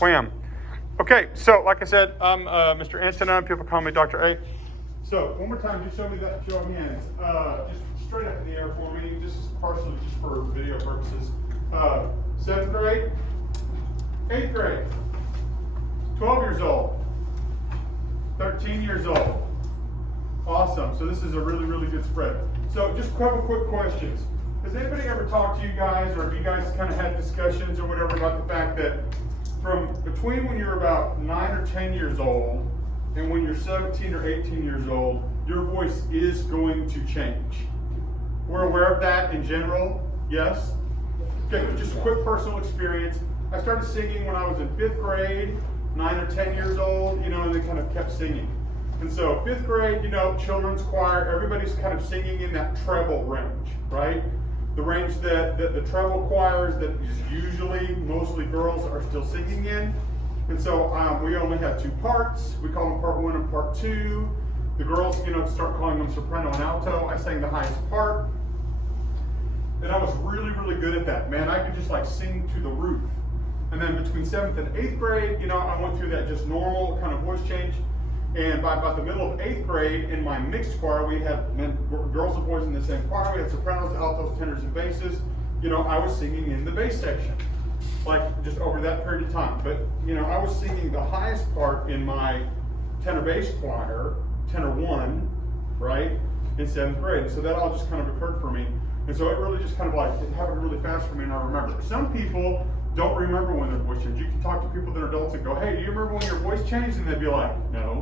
Wham. Okay, so like I said, I'm Mr. Antonin. People call me Dr. A. So one more time, just show me that show of hands. Just straight up in the air for me. This is partially just for video purposes. 7th grade, 8th grade, 12 years old, 13 years old. Awesome. So this is a really, really good spread. So just a couple quick questions. Has anybody ever talked to you guys, or have you guys kind of had discussions or whatever about the fact that from between when you're about 9 or 10 years old and when you're 17 or 18 years old, your voice is going to change? We're aware of that in general, yes? Okay, just a quick personal experience. I started singing when I was in 5th grade, 9 or 10 years old, and then kind of kept singing. And so 5th grade, children's choir, everybody's kind of singing in that treble range, right? The range that the treble choirs that is usually mostly girls are still singing in. And so we only have 2 parts. We call them part 1 and part 2. The girls, start calling them soprano and alto. I sang the highest part. And I was really, really good at that. Man, I could just like sing to the roof. And then between 7th and 8th grade, I went through that just normal kind of voice change. And by about the middle of 8th grade, in my mixed choir, we had girls and boys in the same choir. We had sopranos, altos, tenors, and basses. I was singing in the bass section, like just over that period of time. But, I was singing the highest part in my tenor bass choir, tenor 1, right, in 7th grade. So that all just kind of occurred for me. And so it really just kind of like, it happened really fast for me, and I remember. Some people don't remember when their voice changed. You can talk to people that are adults and go, hey, do you remember when your voice changed? And they'd be like, no.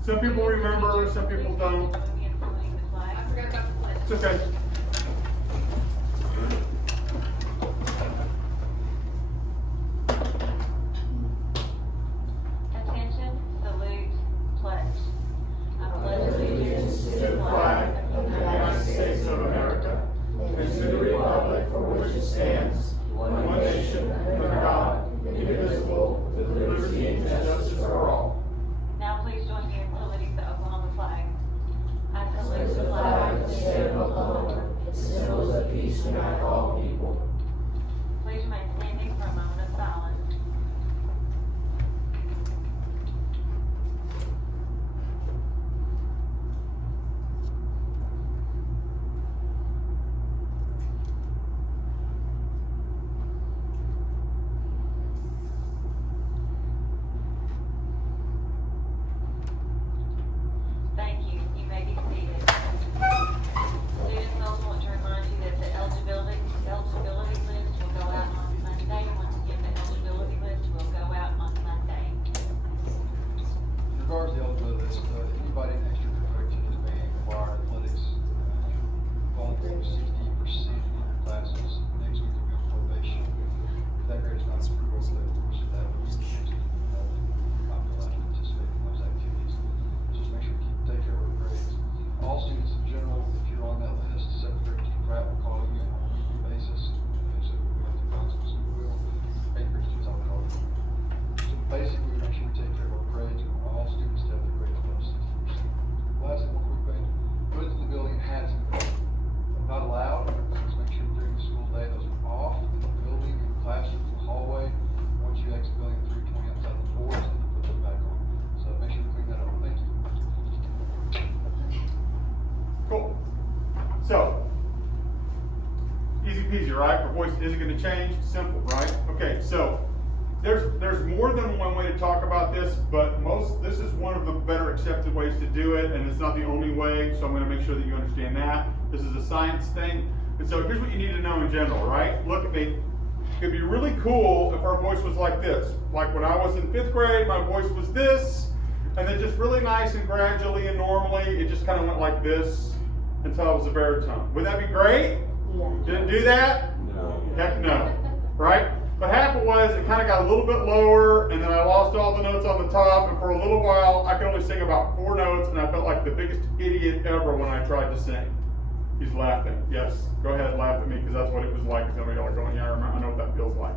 Some people remember, some people don't. It's okay. Attention, salute, pledge. I pledge allegiance to the flag of the United States of America and to the republic for which it stands, one nation, under God, indivisible, with liberty and justice for all. Now please join me in saluting the Oklahoma flag. I salute the flag of the state of Oklahoma, its symbols of peace unite all people. Please remain standing for a moment of silence. Thank you. You may be seated. Students, also want to remind you that the eligibility list will go out on Monday. Once again, the eligibility list will go out on Monday. In regards to the eligibility list, anybody in extracurricular band, choir, athletics, falling through 60% in your classes. Next week will be on probation. If that grade is not approved, so that would be canceled. Not be allowed to participate in those activities. Just make sure you take care of our grades. All students in general, if you're on that list, 7th grade team prep will call you on a weekly basis. So we have to balance the school will. 8th grade students, I'll call you. So basically, we make sure we take care of our grades. We want all students to have their grades above 60%. Last thing, one quick thing, goods in the building and hats in the building. Not allowed. Just make sure during the school day those are off in the building, in the classrooms, in the hallway. Once you exit building 320 outside the doors, then you put them back on. So make sure to clean that up. Thank you. Cool. So, easy peasy, right? Your voice isn't going to change. Simple, right? Okay, so there's more than one way to talk about this, but this is one of the better accepted ways to do it, and it's not the only way, so I'm going to make sure that you understand that. This is a science thing. And so here's what you need to know in general, right? Look at me. It'd be really cool if our voice was like this. Like when I was in 5th grade, my voice was this, and then just really nice and gradually and normally, it just kind of went like this until it was a baritone. Would that be great? Yeah. Did it do that? No. Heck no. Right? What happened was it kind of got a little bit lower, and then I lost all the notes on the top, and for a little while I could only sing about 4 notes, and I felt like the biggest idiot ever when I tried to sing. He's laughing. Yes, go ahead and laugh at me, because that's what it was like. Some of y'all are going, yeah, I know what that feels like.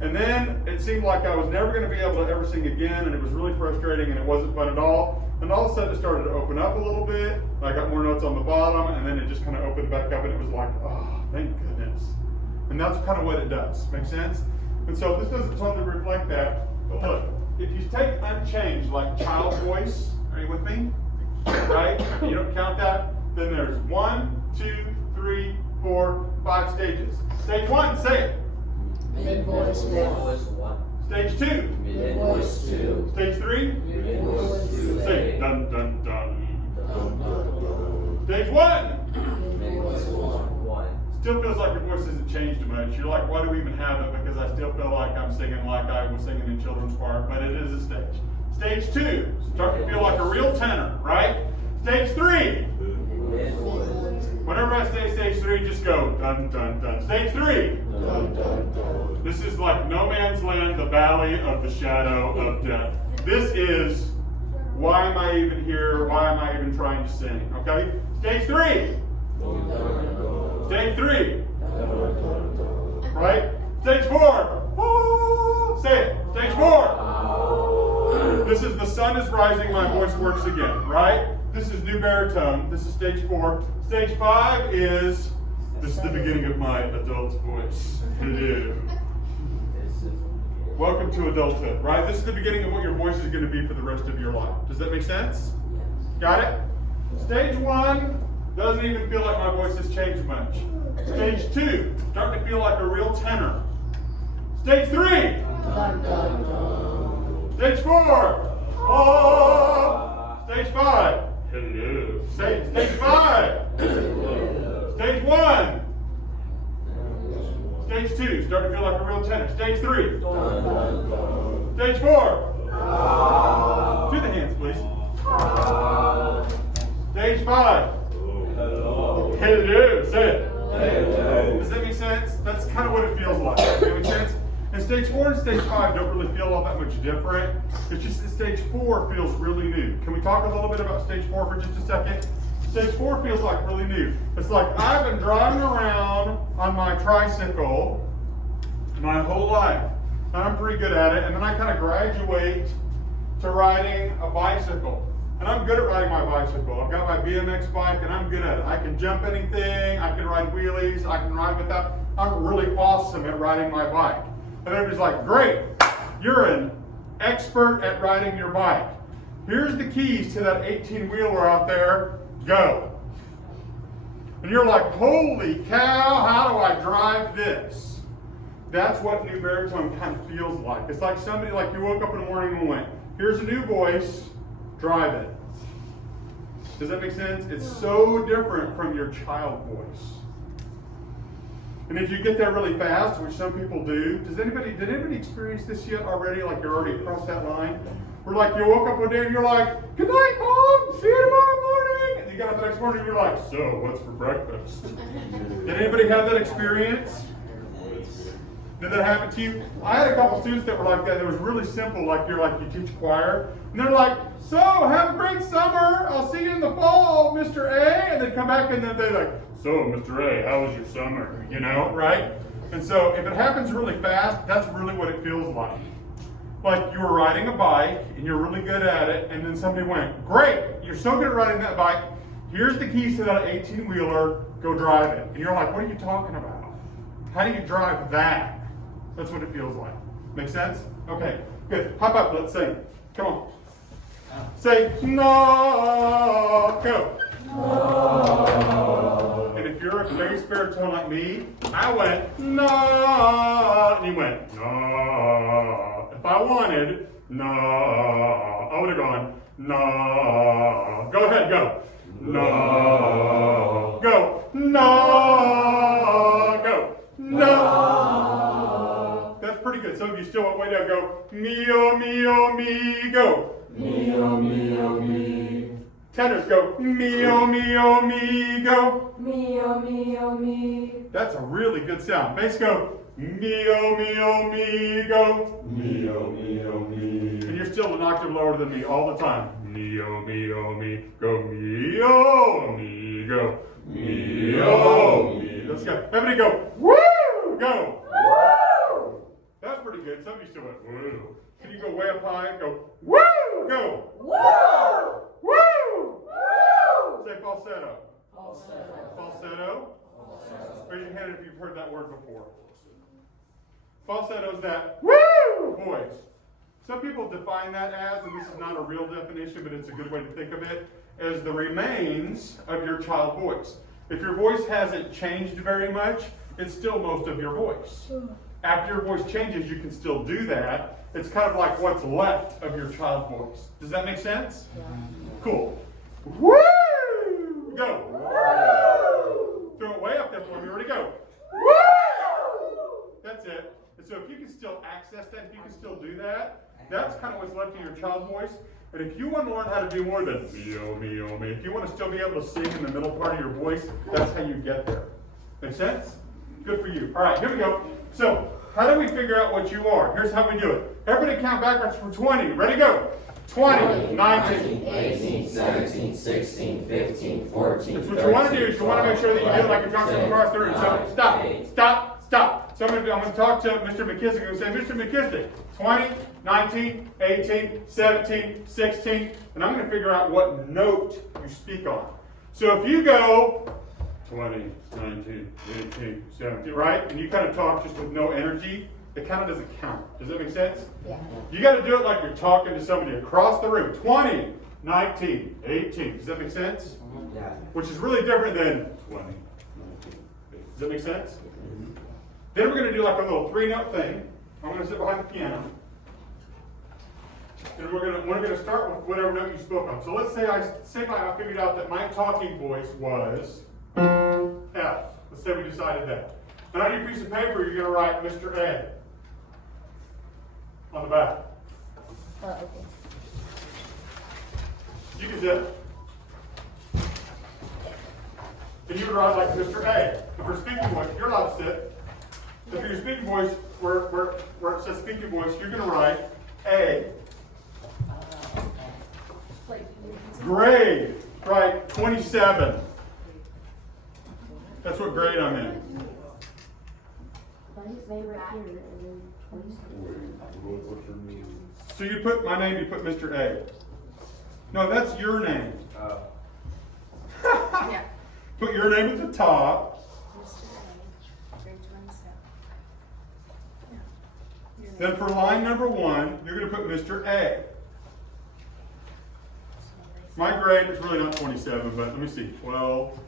And then it seemed like I was never going to be able to ever sing again, and it was really frustrating, and it wasn't fun at all. And all of a sudden it started to open up a little bit. I got more notes on the bottom, and then it just kind of opened back up, and it was like, oh, thank goodness. And that's kind of what it does. Make sense? And so this doesn't totally reflect that. But look, if you take unchanged, like child voice, are you with me? Right? You don't count that. Then there's 1, 2, 3, 4, 5 stages. Stage 1, say it. Mid voice 1. Stage 2. Mid voice 2. Stage 3. Mid voice 2. Say it. Dun dun dun. Stage 1. Mid voice 1. Still feels like your voice hasn't changed much. You're like, why do we even have it? Because I still feel like I'm singing like I was singing in children's choir, but it is a stage. Stage 2, start to feel like a real tenor, right? Stage 3. Whenever I say stage 3, just go dun dun dun. Stage 3. Dun, dun, dun. This is like no man's land, the valley of the shadow of death. This is, why am I even here? Why am I even trying to sing? Okay? Stage 3. Stage 3. Right? Stage 4. Oh, say it. Stage 4. This is the sun is rising, my voice works again, right? This is new baritone. This is stage 4. Stage 5 is, this is the beginning of my adult voice. Hello. Welcome to adulthood, right? This is the beginning of what your voice is going to be for the rest of your life. Does that make sense? Got it? Stage 1, doesn't even feel like my voice has changed much. Stage 2, starting to feel like a real tenor. Stage 3. Stage 4. Oh. Stage 5. Hello. Stage 5. Stage 1. Stage 2, start to feel like a real tenor. Stage 3. Stage 4. Do the hands, please. Stage 5. Hello. Say it. Hello. Does that make sense? That's kind of what it feels like. Does that make sense? And stage 4 and stage 5 don't really feel all that much different. It's just that stage 4 feels really new. Can we talk a little bit about stage 4 for just a second? Stage 4 feels like really new. It's like I've been driving around on my tricycle my whole life. And I'm pretty good at it. And then I kind of graduate to riding a bicycle. And I'm good at riding my bicycle. I've got my BMX bike and I'm good at it. I can jump anything. I can ride wheelies. I can ride without. I'm really awesome at riding my bike. And everybody's like, great, you're an expert at riding your bike. Here's the keys to that 18-wheeler out there. Go. And you're like, holy cow, how do I drive this? That's what new baritone kind of feels like. It's like somebody, like you woke up in the morning and went, here's a new voice, drive it. Does that make sense? It's so different from your child voice. And if you get there really fast, which some people do, did anybody experience this yet already? Like you're already across that line? Where like you woke up one day and you're like, good night, Mom, see you tomorrow morning. And you got up the next morning and you're like, so what's for breakfast? Did anybody have that experience? Did that happen to you? I had a couple students that were like that. It was really simple, like you teach choir. And they're like, so have a great summer. I'll see you in the fall, Mr. A. And then come back and then they're like, so Mr. A, how was your summer? You know, right? And so if it happens really fast, that's really what it feels like. Like you were riding a bike and you're really good at it. And then somebody went, great, you're so good at riding that bike. Here's the keys to that 18-wheeler. Go drive it. And you're like, what are you talking about? How do you drive that? That's what it feels like. Make sense? Okay, good. Hop up, let's sing. Come on. Say, no, go. No. And if you're a bass baritone like me, I went, no, and you went, no. If I wanted, no, I would have gone, no. Go ahead, go. No. Go. No. Go. No. That's pretty good. Some of you still went way down. Go. Mio, mio, mi. Go. Mio, mio, mi. Tenors go. Mio, mio, mi. Go. Mio, mio, mi. That's a really good sound. Bass go. Mio, mio, mi. Go. Mio, mio, mi. And you're still an octave lower than me all the time. Mio, mio, mi. Go. Mio, mi. Go. Mio, mi. Let's go. Everybody go. Woo! Go. Woo! That's pretty good. Some of you still went, woo. Can you go way up high and go, woo? Go. Woo! Woo! Woo! Say falsetto. Falsetto. Falsetto. Raise your hand if you've heard that word before. Falsetto is that woo voice. Some people define that as, and this is not a real definition, but it's a good way to think of it, as the remains of your child voice. If your voice hasn't changed very much, it's still most of your voice. After your voice changes, you can still do that. It's kind of like what's left of your child voice. Does that make sense? Yeah. Cool. Woo! Go. Woo! Throw it way up there for me. Ready? Go. Woo! That's it. And so if you can still access that, if you can still do that, that's kind of what's left in your child voice. But if you want to learn how to do more than me, oh me, oh me, if you want to still be able to sing in the middle part of your voice, that's how you get there. Make sense? Good for you. All right, here we go. So, how do we figure out what you are? Here's how we do it. Everybody count backwards from 20. Ready, go. 20, 19, 18, 17, 16, 15, 14, that's what you want to do. Is you want to make sure that you do it like you're talking across the room. So, stop. So I'm going to talk to Mr. McKissick and say, Mr. McKissick, 20, 19, 18, 17, 16, and I'm going to figure out what note you speak on. So if you go 20, 19, 18, 17, right? And you kind of talk just with no energy, it kind of doesn't count. Does that make sense? Yeah. You got to do it like you're talking to somebody across the room. 20, 19, 18. Does that make sense? Yeah. Which is really different than 20, 19, 18. Does that make sense? Mm-hmm. Then we're going to do like a little 3-note thing. I'm going to sit behind the piano. And we're going to start with whatever note you spoke on. So let's say I figured out that my talking voice was F. Let's say we decided that. And on your piece of paper, you're going to write Mr. A on the back. Oh, okay. You can sit. And you would write like Mr. A. And for speaking voice, you're allowed to sit. So for your speaking voice, where it says speaking voice, you're going to write A. Grade, right, 27. That's what grade I'm in. So you put my name, you put Mr. A. No, that's your name. Yeah. Put your name at the top. Then for line number 1, you're going to put Mr. A. My grade is really not 27, but let me see. 12,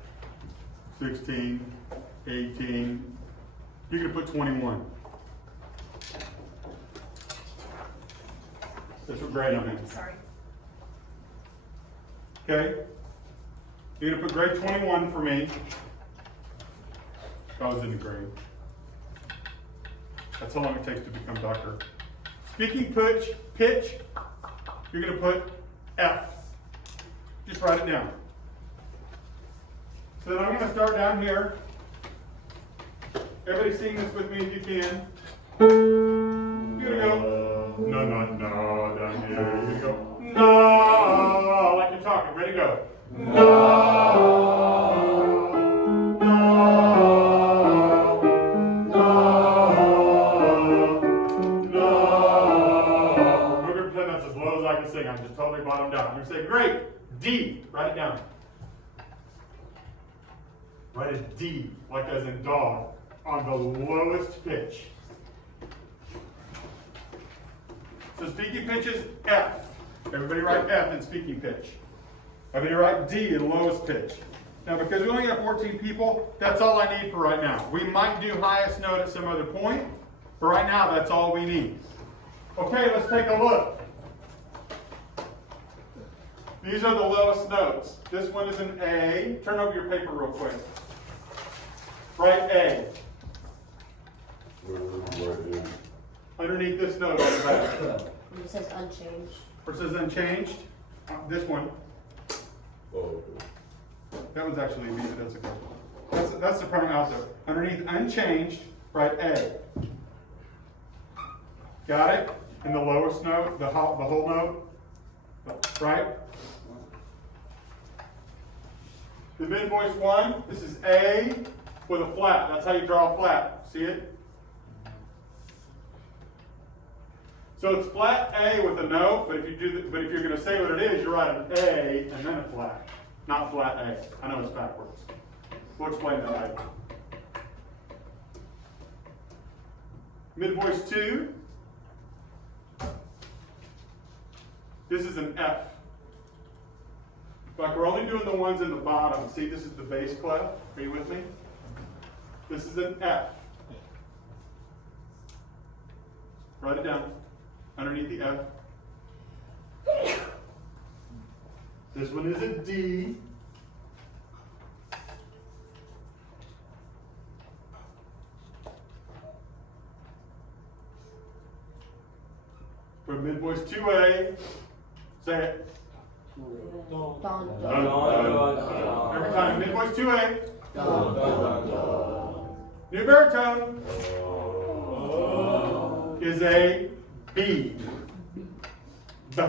16, 18. You're going to put 21. That's what grade I'm in. Sorry. Okay? You're going to put grade 21 for me. If I was in the grade. That's how long it takes to become doctor. Speaking pitch, you're going to put F. Just write it down. So then I'm going to start down here. Everybody sing this with me if you can. You're going to go, no, down here. You're going to go, no, like you're talking. Ready, go. No. I'm just totally bottom down. I'm going to say, great, D. Write it down. Write a D, like as in dog, on the lowest pitch. So speaking pitch is F. Everybody write F in speaking pitch. Everybody write D in lowest pitch. Now, because we only got 14 people, that's all I need for right now. We might do highest note at some other point, but right now, that's all we need. Okay, let's take a look. These are the lowest notes. This one is an A. Turn over your paper real quick. Write A. Underneath this note on the back. It says unchanged. Where it says unchanged? This one. That one's actually me, but that's okay. That's the part out there. Underneath unchanged, write A. Got it? And the lowest note, the whole note, right? The mid voice 1, this is A with a flat. That's how you draw a flat. See it? So it's flat A with a note, but if you're going to say what it is, you write an A and then a flat, not flat A. I know it's backwards. We'll explain that later. Mid voice 2. This is an F. Like we're only doing the ones in the bottom. See, this is the bass clef. Are you with me? This is an F. Write it down. Underneath the F. This one is a D. For mid voice 2A, say it. Dun, Dun, dun. dun. Every time, mid voice 2A. New baritone is a B. B.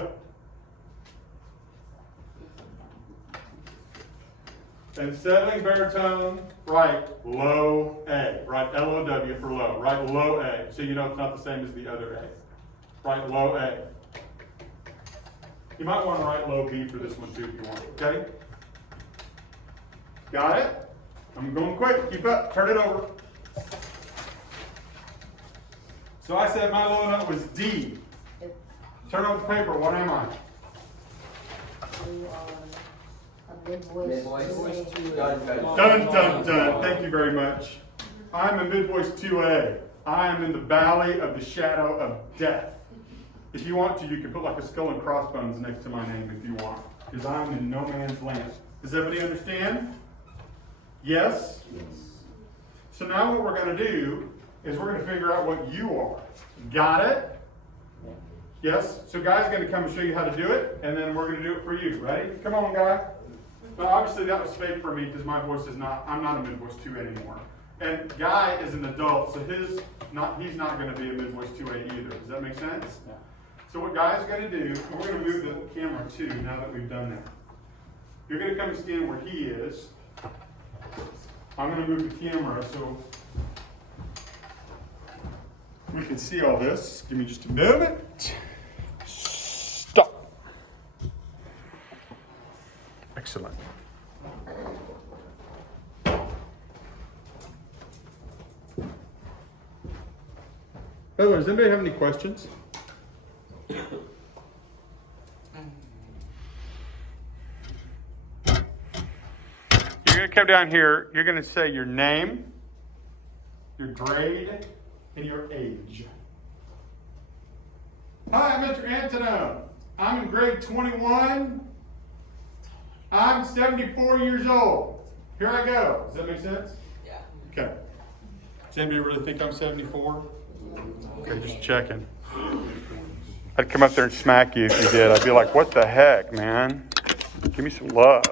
And settling baritone, write low A. Write L-O-W for low. Write low A, so you know it's not the same as the other A. Write low A. You might want to write low B for this one too if you want, okay? Got it? I'm going quick. Keep up. Turn it over. So I said my low note was D. Turn over the paper. What am I? You are a mid voice. Dun, dun, Dun, dun, dun. Thank you very much. I'm a mid voice 2A. I am in the valley of the shadow of death. If you want to, you can put like a skull and crossbones next to my name if you want, because I'm in no man's land. Does everybody understand? Yes? So now what we're going to do is we're going to figure out what you are. Got it? Yes? So Guy's going to come and show you how to do it, and then we're going to do it for you. Ready? Come on, Guy. Now, obviously that was fake for me because my voice is not, I'm not a mid voice 2A anymore. And Guy is an adult, so he's not going to be a mid voice 2A either. Does that make sense? Yeah. So what Guy's going to do, we're going to move the camera too now that we've done that. You're going to come and stand where he is. I'm going to move the camera so we can see all this. Give me just a moment. Stop. Excellent. By the way, does anybody have any questions? You're going to come down here. You're going to say your name, your grade, and your age. Hi, I'm Mr. Antono. I'm in grade 21. I'm 74 years old. Here I go. Does that make sense? Yeah. Okay. Does anybody really think I'm 74? Okay, just checking. I'd come up there and smack you if you did. I'd be like, what the heck, man? Give me some love.